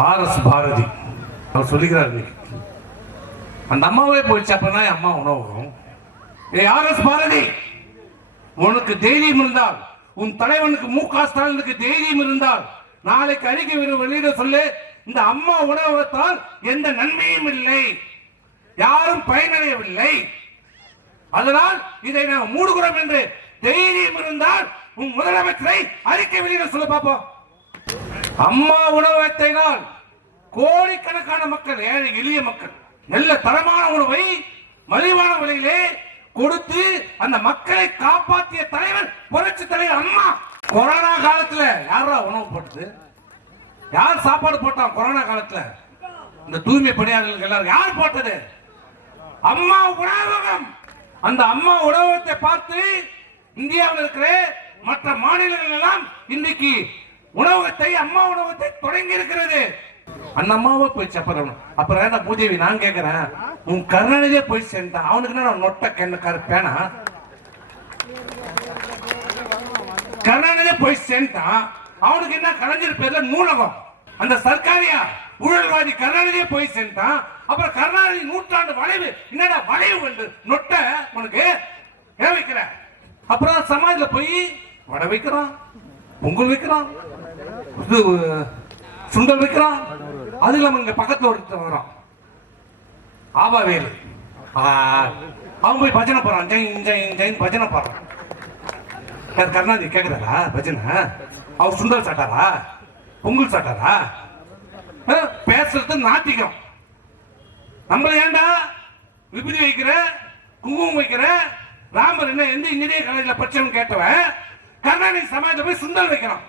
RS. Bharathi அவர் சொல்லிக்கிறார். அந்த அம்மாவே போயிடுச்சு, அப்பதான் அம்மா உணவு. ஆர்.எஸ். பாரதி, உனக்கு தைரியம் இருந்தால், உன் தலைவனுக்கு மு.க. ஸ்டாலினுக்கு தைரியம் இருந்தால் நாளைக்கு அறிக்கை வெளியிட சொல்லு. இந்த அம்மா உணவகத்தால் எந்த நன்மையும் இல்லை, யாரும் பயனடையவில்லை, அதனால் இதை நாம் மூடுகிறோம் என்று தைரியம் இருந்தால் உன் முதலமைச்சரை அறிக்கை வெளியிட சொல்ல பார்ப்போம். அம்மா உணவகத்தினால் கோடிக்கணக்கான மக்கள், ஏழை எளிய மக்கள் நல்ல தரமான உணவை மலிவான விலையிலே கொடுத்து அந்த மக்களை காப்பாற்றிய தலைவர் புரட்சி தலைவர் அம்மா. கொரோனா காலத்துல யாரா உணவு போட்டது? யார் சாப்பாடு போட்டான் கொரோனா காலத்துல? இந்த தூய்மை பணியாளர்களுக்கு எல்லாரும் யார் போட்டது? அம்மா உணவகம். அந்த அம்மா உணவகத்தை பார்த்து இந்தியாவில் இருக்கிற மற்ற மாநிலங்கள் எல்லாம் இன்னைக்கு உணவகத்தை, அம்மா உணவகத்தை தொடங்கி இருக்கிறது. அந்த அம்மாவை போய் அப்புறம் என்ன பூதேவி, நான் கேட்கிறேன், உன் கருணாநிதியே போய் சேர்ந்தான், அவனுக்கு என்ன நொட்ட கண்ணக்கார பேனா? கருணாநிதியே போய் சேர்ந்தான், அவனுக்கு என்ன கலைஞர் பேர்ல நூலகம்? அந்த சர்க்காரியா ஊழல்வாதி கருணாநிதியே போய் சேர்ந்தான். அப்புறம் கருணாநிதி நூற்றாண்டு வளைவு, என்னடா வளைவு வந்து நொட்ட உனக்கு ஏன் வைக்கிற? அப்புறம் சமாஜ்ல போய் வடை வைக்கிறான், பொங்கல் வைக்கிறான், சுண்டல் வைக்கிறான். அது இல்லாம இங்க பக்கத்துல ஒருத்தர் வரான், ஆபாவேலு, அவன் போய் பஜனை போறான், ஜெயின் ஜெயின் ஜெயின் பஜனை போறான். கருணாநிதி கேக்குறாரா பஜனை? அவர் சுண்டல் சாட்டாரா, பொங்கல் சாட்டாரா? பேசுறது நாத்திகம். நம்மள ஏண்டா விபூதி வைக்கிற, குங்குமம் வைக்கிற, ராமர் என்ன எந்த இந்திய காலேஜில் படிச்சவன் கேட்டவன் கருணாநிதி சமாஜ்ல போய் சுண்டல் வைக்கிறான்.